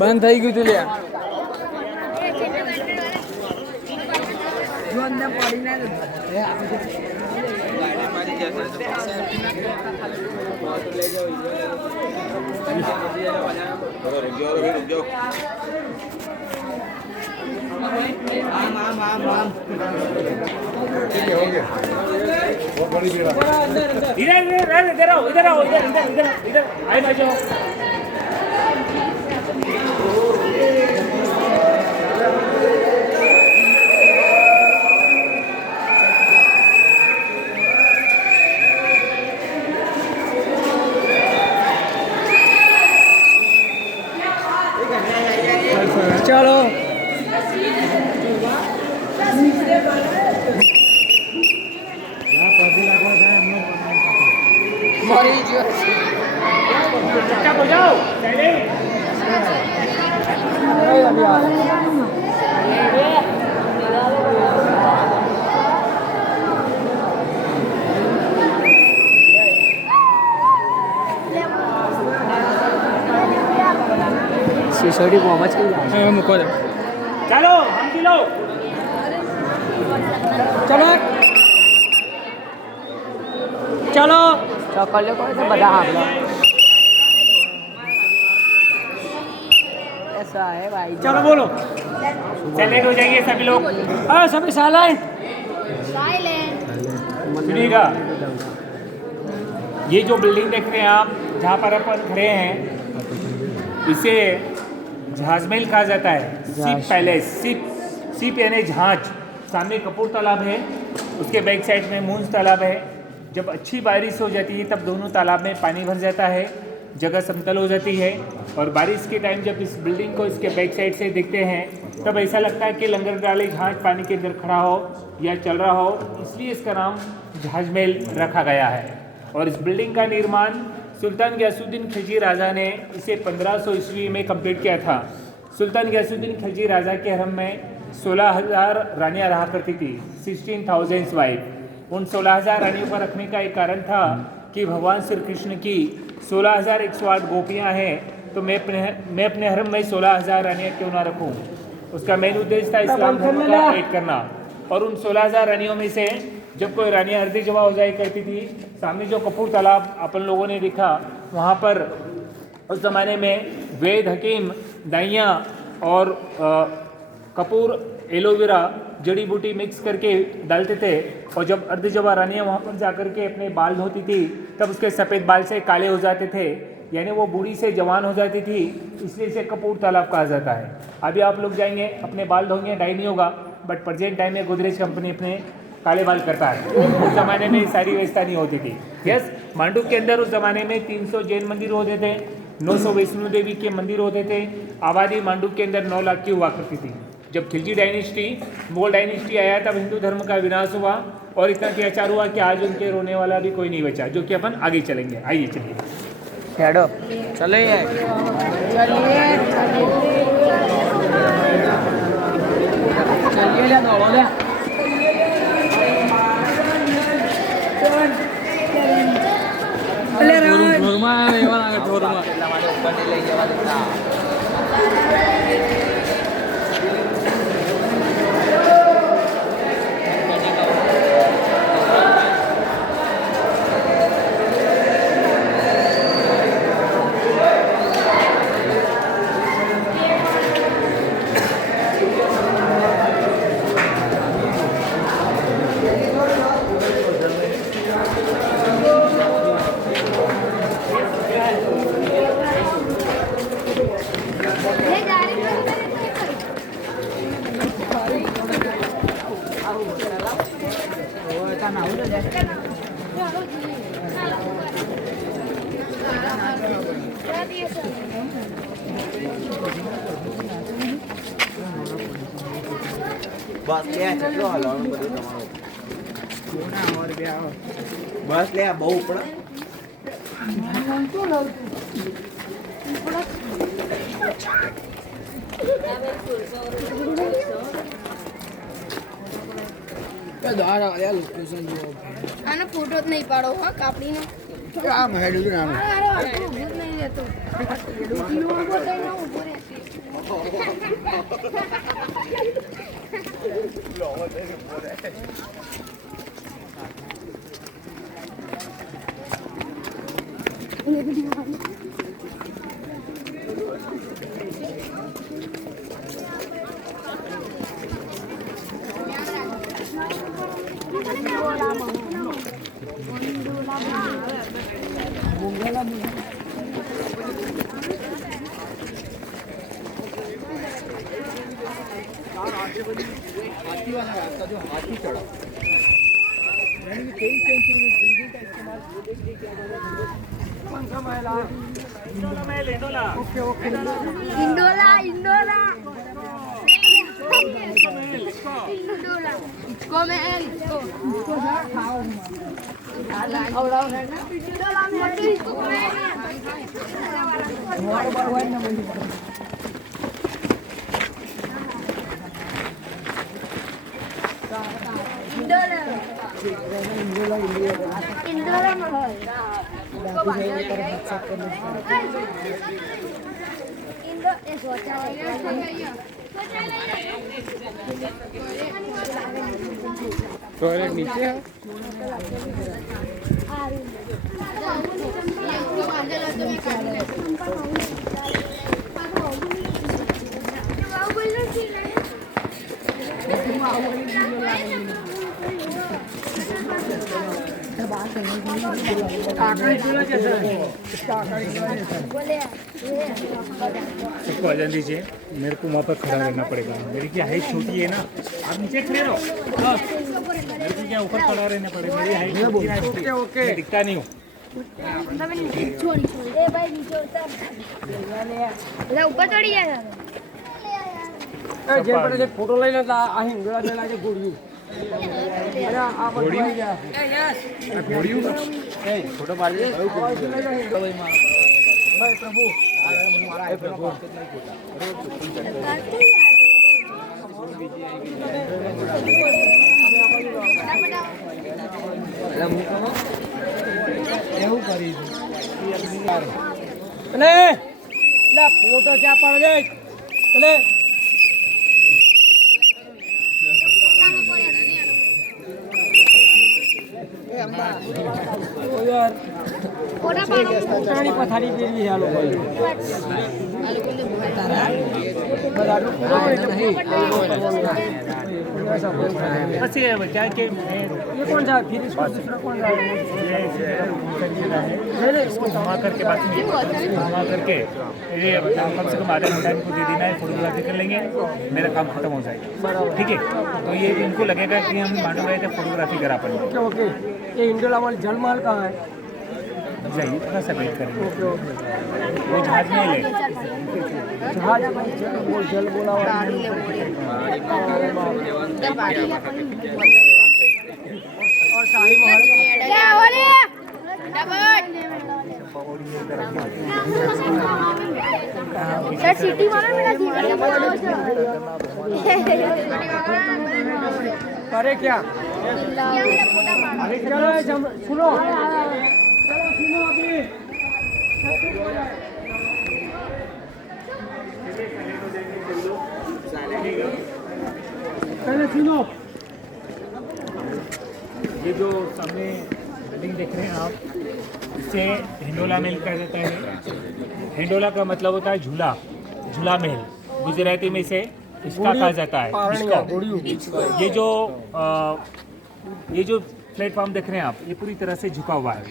બંધ થઈ ગયું તું લ્યા इधर आओ इधर आओ इधर इधर इधर इधर आए भाई जाओ चलो मरी जो चुपचाप हो जाओ चले सिसोड़ी मोहम्मद के मुको दे चलो हम किलो चलो चलो चौकल को तो बड़ा हाथ ऐसा है भाई चलो बोलो साइलेंट हो जाइए सभी लोग हाँ सभी साइलेंट सुनिएगा ये जो बिल्डिंग देख रहे हैं आप जहाँ पर अपन खड़े हैं इसे जहाजमहल कहा जाता है शिप पैलेस शिप यानी जहाज सामने कपूर तालाब है उसके बैक साइड में मूंज तालाब है जब अच्छी बारिश हो जाती है तब दोनों तालाब में पानी भर जाता है जगह समतल हो जाती है और बारिश के टाइम जब इस बिल्डिंग को इसके बैक साइड से देखते हैं तब ऐसा लगता है कि लंगर डाले जहाज पानी के अंदर खड़ा हो या चल रहा हो इसलिए इसका नाम जहाजमहल रखा गया है और इस बिल्डिंग का निर्माण सुल्तान गयासुद्दीन खिलजी राजा ने इसे 1500 ईस्वी में कंप्लीट किया था। सुल्तान गयासुद्दीन खिलजी राजा के हरम में 16,000 रानियाँ रहा करती थी 16,000 वाइफ। उन 16,000 रानियों को रखने का एक कारण था कि भगवान श्री कृष्ण की 16,108 गोपियाँ हैं तो मैं अपने हरम में 16,000 रानियाँ क्यों ना रखूँ। उसका मेन उद्देश्य था इस्लाम धर्म का ऐड करना। और उन 16,000 रानियों में से जब कोई रानियाँ अर्धी जमा हो जाया करती थी सामने जो कपूर तालाब अपन लोगों ने देखा वहाँ पर उस ज़माने में वैद हकीम दाइयाँ और कपूर एलोवेरा जड़ी बूटी मिक्स करके डालते थे और जब अर्ध जवा रानियाँ वहाँ पर जाकर के अपने बाल धोती थी तब उसके सफ़ेद बाल से काले हो जाते थे यानी वो बूढ़ी से जवान हो जाती थी इसलिए इसे कपूर तालाब कहा जाता है। अभी आप लोग जाएंगे अपने बाल धोंगे डाई नहीं होगा बट प्रेजेंट टाइम में गोदरेज कंपनी अपने काले बाल करता है। उस ज़माने में सारी व्यवस्था नहीं होती थी। यस मांडुप के अंदर उस ज़माने में 300 जैन मंदिर होते थे 900 वैष्णो देवी के मंदिर होते थे। आबादी मांडुप के अंदर 9 लाख की हुआ करती थी। जब खिलजी डायनेस्टी मुगल डायनेस्टी आया तब हिंदू धर्म का विनाश हुआ और इतना अत्याचार हुआ कि आज उनके रोने वाला भी कोई नहीं बचा जो कि अपन आगे चलेंगे। आइए चलिए हेडो चलिए બસ લે કેટલો હલવાનું બધું તમારું બસ લે બહુ ઉપડા આનો ફોટો જ નહીં પાડો હા કાપડીનો આમ હેડું નહીં રહેતો इंडोला इंडोला इंडोला इसको मैं इसको खाओ टॉयलेट नीचे है। सबको आजान दीजिए, मेरे को वहाँ पर खड़ा रहना पड़ेगा। मेरी क्या हाइट छोटी है ना, आप नीचे खड़े रहो। मेरे को क्या ऊपर खड़ा रहना पड़ेगा, मेरी हाइट छोटी है, मैं दिखता नहीं हूँ। ऊपर चढ़ी जाएगा फोटो લઈને અહીં ગળા લેલા છે ગોળિયું અરે આ ગોળિયું? આ ઘોડિયું? એ ફોટો પાડી ભાઈ પ્રભુ એ પ્રભુ એવું કરી એટલે એટલે ફોટો ક્યાં પાડે એટલે यार પોતાની પથારી ફેરવી આ લોકો बस ये है क्या कि ये कौन सा फिर इसको दूसरा कौन सा इसको घुमा करके बात नहीं, घुमा करके ये कम से कम आधे घंटा इनको दे देना है, फोटोग्राफी कर लेंगे, मेरा काम खत्म हो जाएगा। ठीक है, तो ये इनको लगेगा कि हम मांडू गए थे फोटोग्राफी करा पाएंगे। ओके ओके ये इंडोला वाली जलमहल कहाँ है? जाइए थोड़ा सा वेट करेंगे, ओके ओके वो जहाज में ले जहाज वो जल बोला और शाही महल सर सिटी वाला मेरा अरे क्या चलो सुनो सुनो अभी पहले सुनो। ये जो सामने बिल्डिंग देख रहे हैं आप, इसे हिंडोला महल कहा जाता है। हिंडोला का मतलब होता है झूला, झूला महल गुजराती में से इसका कहा जाता है। इसका ये जो प्लेटफॉर्म देख रहे हैं आप, ये पूरी तरह से झुका हुआ है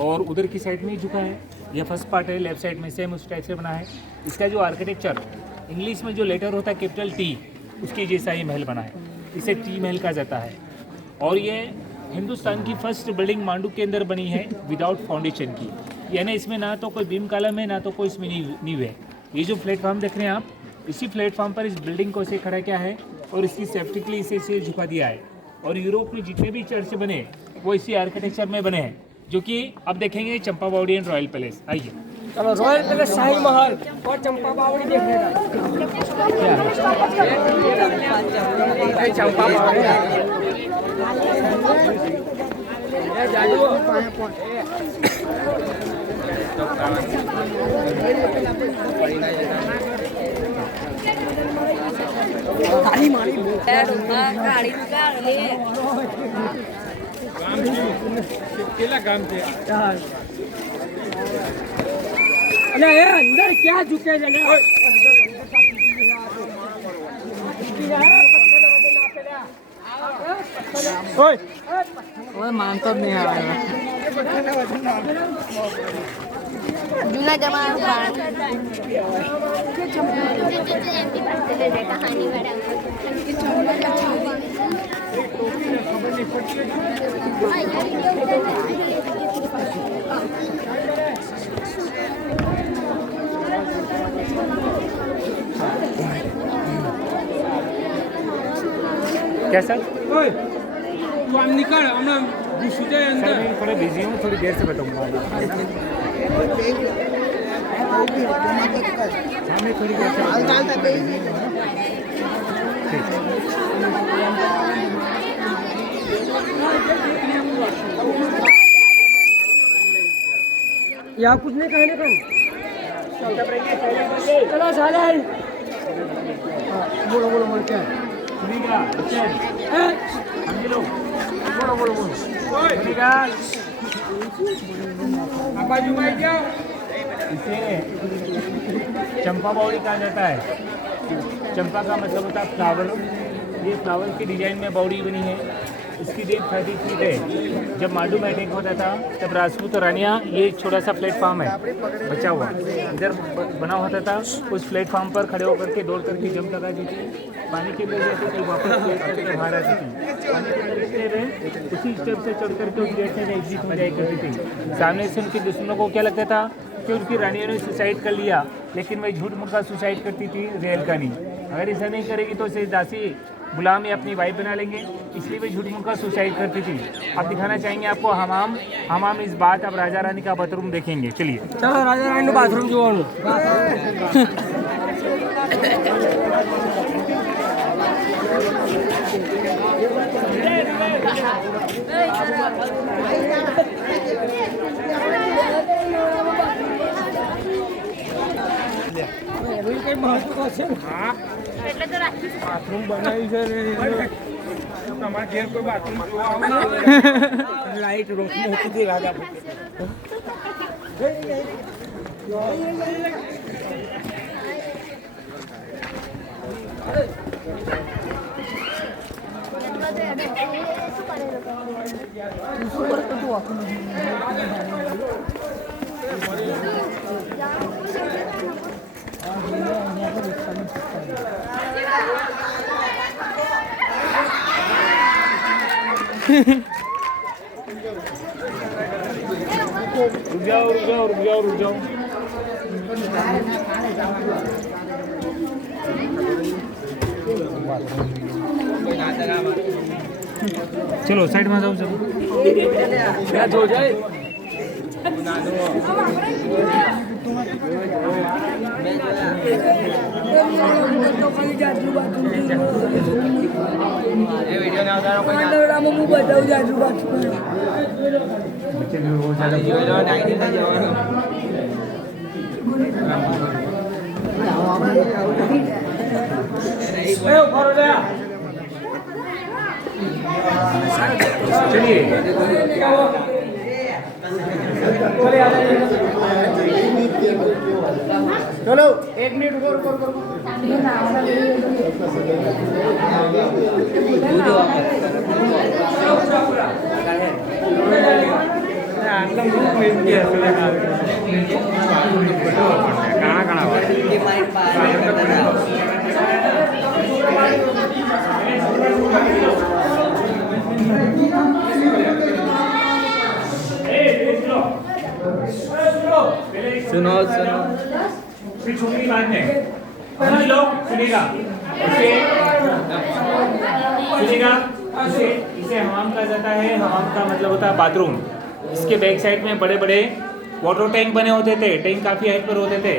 और उधर की साइड में झुका है। ये फर्स्ट पार्ट है, लेफ्ट साइड में सेम उस टाइप से बना है। इसका जो आर्किटेक्चर इंग्लिश में जो लेटर होता है कैपिटल टी, उसके जैसा ये महल बना है, इसे टी महल कहा जाता है। और ये हिंदुस्तान की फर्स्ट बिल्डिंग मांडू के अंदर बनी है विदाउट फाउंडेशन की, यानी इसमें ना तो कोई बीम कॉलम है ना तो कोई इसमें नींव है। ये जो प्लेटफॉर्म देख रहे हैं आप, इसी प्लेटफॉर्म पर इस बिल्डिंग को इसे खड़ा किया है और इसकी सेफ्टी के लिए इसे झुका दिया है। और यूरोप में जितने भी चर्च बने वो इसी आर्किटेक्चर में बने हैं, जो कि अब देखेंगे चंपा बावड़ी एंड रॉयल पैलेस। आइए चलो रॉयल पैलेस, शाही महल और चंपा बावड़ी देखने का। चंपा बावड़ी अरे ये अंदर क्या झुके जना ओए मानता नहीं है जूना जमाना क्या सर? ओए तू हम निकल हमने घुसुते सर अंदर मैं थोड़ा बिजी हूँ, थोड़ी देर से बताऊंगा। हाँ मैं थोड़ी देर से यहाँ कुछ नहीं कहने का चलो साले बोलो बोलो बोलो क्या सुनिएगा हम लोग बोलो बोलो बोलो सुनिएगा, इसे चंपा बावड़ी कहा जाता है। चंपा का मतलब होता है फ्लावर। ये फ्लावर की डिजाइन में बावड़ी बनी है। इसकी डेट 30 फीट है। जब मांडू में अटैक होता था तब राजपूत रानियाँ, ये एक छोटा सा प्लेटफॉर्म है बचा हुआ, इधर बना होता था। उस प्लेटफॉर्म पर खड़े होकर के दौड़ करके जंप लगाती थी, पानी के लिए जाती थी, वापस प्लेट करके बाहर आती थी। पानी के अंदर इतने रहे, उसी स्टेप से चढ़ करके उस गेट से एग्जिट हो जाया करती थी। सामने से उनके दुश्मनों को क्या लगता था कि उनकी रानियों ने सुसाइड कर लिया, लेकिन वह झूठ मूठ का सुसाइड करती थी, रियल का नहीं। अगर ऐसा नहीं करेगी तो उसे दासी गुलाम या अपनी वाइफ बना लेंगे, इसलिए वे झूठ मूठ का सुसाइड करती थी। अब दिखाना चाहेंगे आपको हमाम। हमाम इस बात अब राजा रानी का बाथरूम देखेंगे, चलिए। चलो राजा रानी बाथरूम जो બાથરૂમ બનાવી છે તમારા ઘેર કોઈ બાથરૂમ જોવા લાઈટ રોશની હતી તે રાજા रुक जाओ रुक जाओ रुक जाओ रुक जाओ। चलो साइड में जाओ, चलो हो जाए। चलिए चलो 1 मिनट रुको। सुनो सुनो, फिर छोटी बात है, सभी लोग सुनेगा, इसे हमाम कहा जाता है। हमाम का मतलब होता है बाथरूम। इसके बैक साइड में बड़े बड़े वाटर टैंक बने होते थे। टैंक काफ़ी हाइट पर होते थे।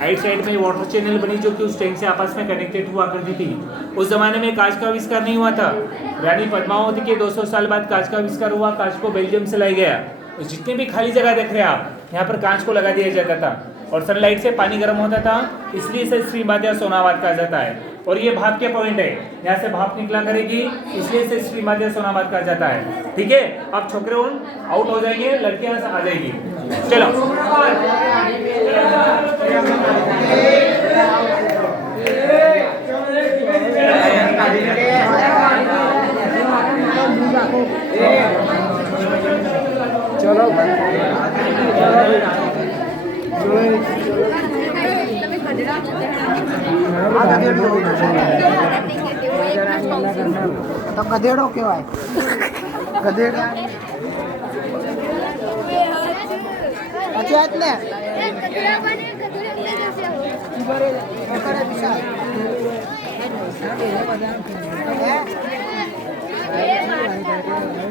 राइट साइड में वाटर चैनल बनी जो कि उस टैंक से आपस में कनेक्टेड हुआ करती थी। उस ज़माने में कांच का आविष्कार नहीं हुआ था। रानी पद्मावती के 200 साल बाद कांच का आविष्कार हुआ। कांच को बेल्जियम से लाया गया। जितने भी खाली जगह देख रहे हैं आप, यहाँ पर कांच को लगा दिया जाता था और सनलाइट से पानी गर्म होता था, इसलिए इसे स्ट्रीम या सोनाबाद कहा जाता है। और ये भाप के पॉइंट है, यहाँ से भाप निकला करेगी, इसलिए इसे स्ट्रीम या सोनाबाद कहा जाता है। ठीक है, अब छोकरे आउट हो जाएंगे, लड़कियां आ जाएगी। चलो તો ગધેડો કહેવાય ગધેડા સાચી વાત ને કચરા બને કચરા જશે પકડે વિશાલ એ